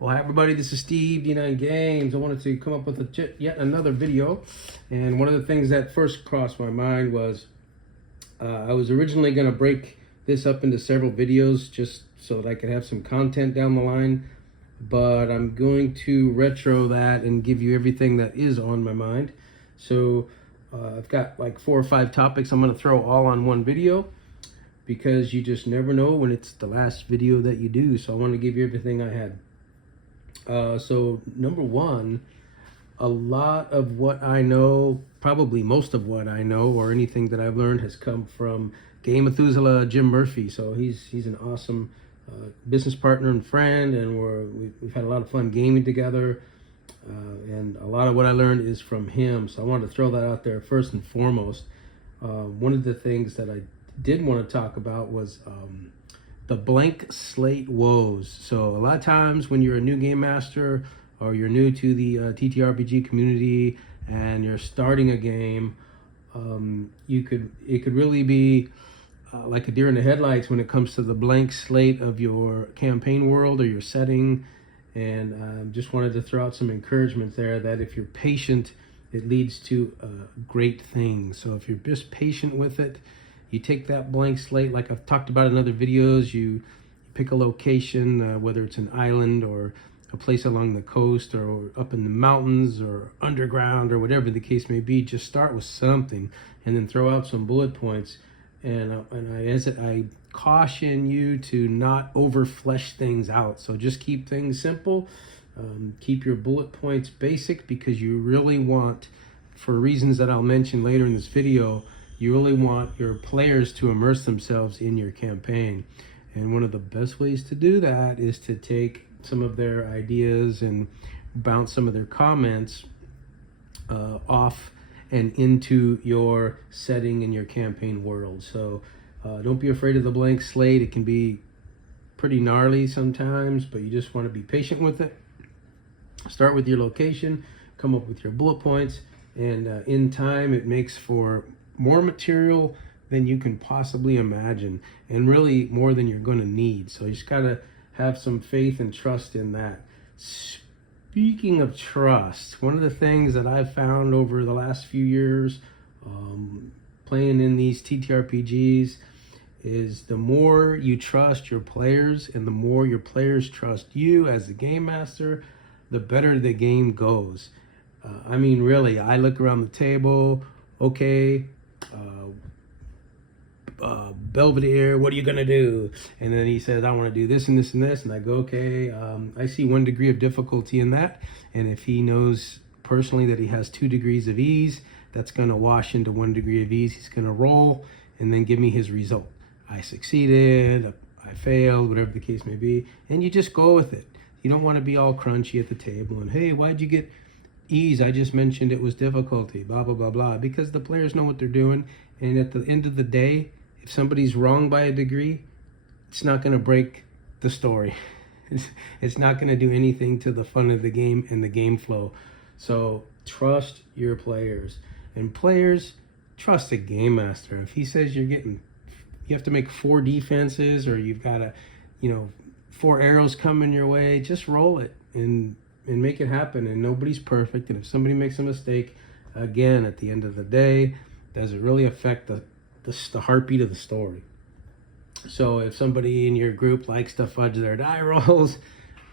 Well, hi everybody, this is Steve, D9 Games. I wanted to come up with yet another video. And one of the things that first crossed my mind was I was originally going to break this up into several videos just so that I could have some content down the line. But I'm going to retro that and give you everything that is on my mind. So I've got like 4 or 5 topics I'm going to throw all on one video, because you just never know when it's the last video that you do. So I want to give you everything I had. So number one, a lot of what I know, probably most of what I know or anything that I've learned, has come from Game Methuselah Jim Murphy. So he's an awesome business partner and friend, and we've had a lot of fun gaming together. And a lot of what I learned is from him. So I wanted to throw that out there first and foremost. One of the things that I did want to talk about was the blank slate woes. So a lot of times when you're a new game master or you're new to the TTRPG community and you're starting a game, it could really be like a deer in the headlights when it comes to the blank slate of your campaign world or your setting. And just wanted to throw out some encouragement there that if you're patient, it leads to great things. So if you're just patient with it, you take that blank slate, like I've talked about in other videos, you pick a location, whether it's an island or a place along the coast or up in the mountains or underground or whatever the case may be. Just start with something and then throw out some bullet points. And I caution you to not over flesh things out. So just keep things simple. Keep your bullet points basic, because you really want, for reasons that I'll mention later in this video, you really want your players to immerse themselves in your campaign. And one of the best ways to do that is to take some of their ideas and bounce some of their comments off and into your setting and your campaign world. So don't be afraid of the blank slate. It can be pretty gnarly sometimes, but you just want to be patient with it. Start with your location, come up with your bullet points, and in time it makes for more material than you can possibly imagine, and really more than you're going to need. So you just gotta have some faith and trust in that. Speaking of trust, one of the things that I've found over the last few years playing in these TTRPGs is the more you trust your players and the more your players trust you as the game master, the better the game goes. I mean, really, I look around the table, okay, Belvedere, what are you gonna do? And then he says, I want to do this and this and this, and I go, okay, I see 1 degree of difficulty in that, and if he knows personally that he has 2 degrees of ease, that's gonna wash into 1 degree of ease. He's gonna roll and then give me his result. I succeeded, I failed, whatever the case may be, and you just go with it. You don't want to be all crunchy at the table and, hey, why'd you get ease? I just mentioned it was difficulty, blah blah blah blah, because the players know what they're doing. And at the end of the day, if somebody's wrong by a degree, it's not going to break the story. It's not going to do anything to the fun of the game and the game flow. So trust your players, and players trust the game master. If he says you have to make 4 defenses, or you've got to, 4 arrows coming your way, just roll it and make it happen. And nobody's perfect. And if somebody makes a mistake, again, at the end of the day, does it really affect the heartbeat of the story? So if somebody in your group likes to fudge their die rolls,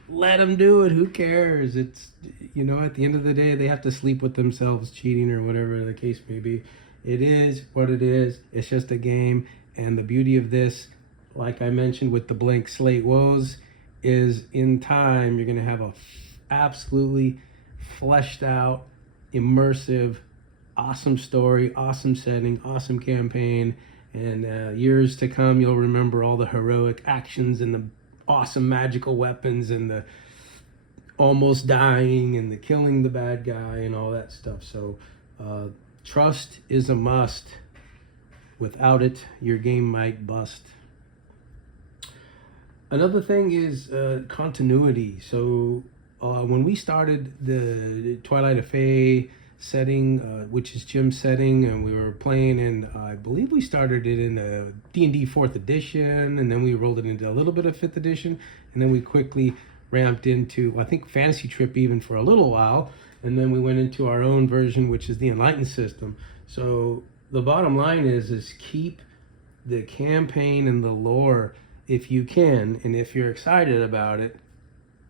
let them do it. Who cares? It's, at the end of the day, they have to sleep with themselves cheating or whatever the case may be. It is what it is. It's just a game. And the beauty of this, like I mentioned with the blank slate woes, is in time you're going to have a absolutely fleshed out, immersive, awesome story, awesome setting, awesome campaign, and years to come you'll remember all the heroic actions and the awesome magical weapons and the almost dying and the killing the bad guy and all that stuff. So trust is a must. Without it, your game might bust. Another thing is continuity. So when we started the Twilight of Fae setting, which is Jim's setting, and we were playing in, I believe we started it in the D&D 4th edition, and then we rolled it into a little bit of 5th edition, and then we quickly ramped into, I think, Fantasy Trip even for a little while, and then we went into our own version, which is the Enlightened system. So the bottom line is keep the campaign and the lore, if you can, and if you're excited about it,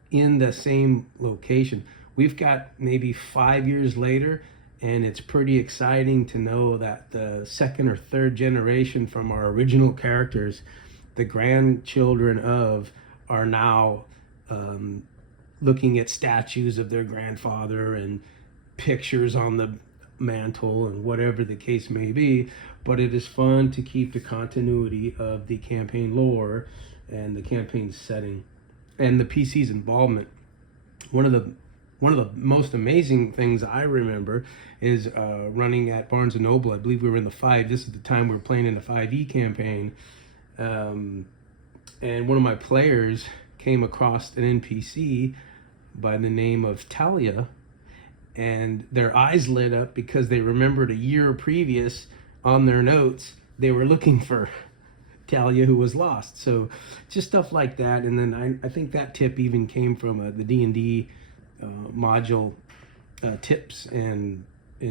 in the same location. We've got maybe 5 years later, and it's pretty exciting to know that the second or third generation from our original characters, the grandchildren of, are now looking at statues of their grandfather and pictures on the mantle and whatever the case may be. But it is fun to keep the continuity of the campaign lore and the campaign setting and the PC's involvement. One of the most amazing things I remember is running at Barnes & Noble. I believe we were in the 5. This is the time we were playing in the 5e campaign. And one of my players came across an NPC by the name of Talia, and their eyes lit up because they remembered a year previous on their notes they were looking for Talia, who was lost. So just stuff like that. And then I think that tip even came from the D&D module tips and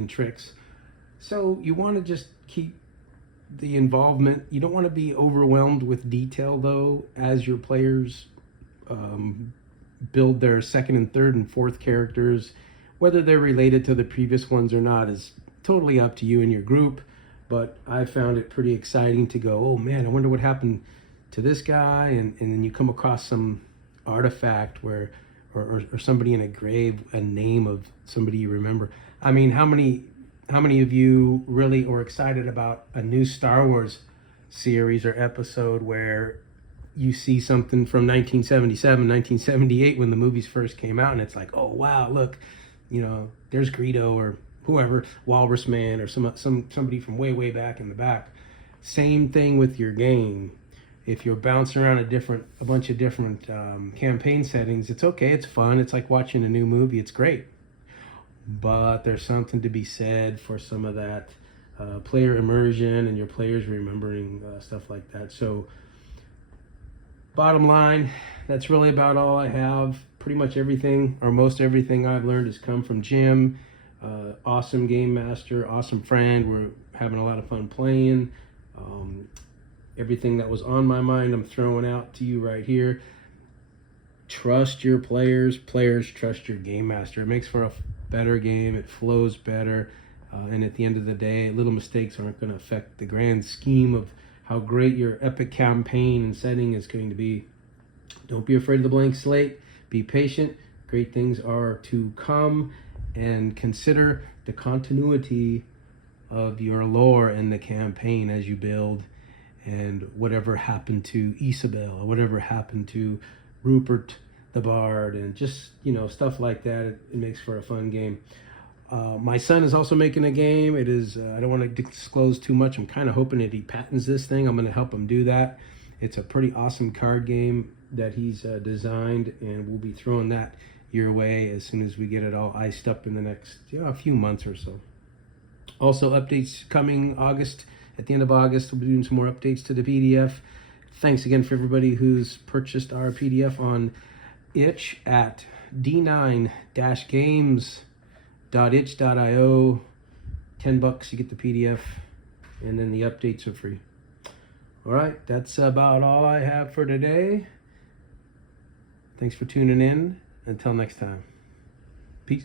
tricks. So you want to just keep the involvement. You don't want to be overwhelmed with detail, though, as your players build their second and third and fourth characters. Whether they're related to the previous ones or not is totally up to you and your group. But I found it pretty exciting to go, oh man, I wonder what happened to this guy, and then you come across some artifact where or somebody in a grave, a name of somebody you remember. I mean, how many of you really are excited about a new Star Wars series or episode where you see something from 1977, 1978 when the movies first came out, and it's like, oh wow, look, there's Greedo or whoever, Walrus Man, or somebody from way back in the back. Same thing with your game. If you're bouncing around a bunch of different campaign settings, it's okay, it's fun, it's like watching a new movie, it's great. But there's something to be said for some of that player immersion and your players remembering stuff like that. So bottom line, that's really about all I have. Pretty much everything, or most everything I've learned has come from Jim. Awesome game master, awesome friend. We're having a lot of fun playing. Everything that was on my mind, I'm throwing out to you right here. Trust your players. Players, trust your game master. It makes for a better game. It flows better. And at the end of the day, little mistakes aren't going to affect the grand scheme of how great your epic campaign and setting is going to be. Don't be afraid of the blank slate. Be patient. Great things are to come. And consider the continuity of your lore and the campaign as you build. And whatever happened to Isabel, or whatever happened to Rupert the Bard, and just, stuff like that. It makes for a fun game. My son is also making a game. It is, I don't want to disclose too much. I'm kind of hoping that he patents this thing. I'm going to help him do that. It's a pretty awesome card game that he's designed, and we'll be throwing that your way as soon as we get it all iced up in the next a few months or so. Also, updates coming August. At the end of August, we'll be doing some more updates to the PDF. Thanks again for everybody who's purchased our PDF on itch at d9-games.itch.io. $10, you get the PDF, and then the updates are free. All right, that's about all I have for today. Thanks for tuning in. Until next time, peace.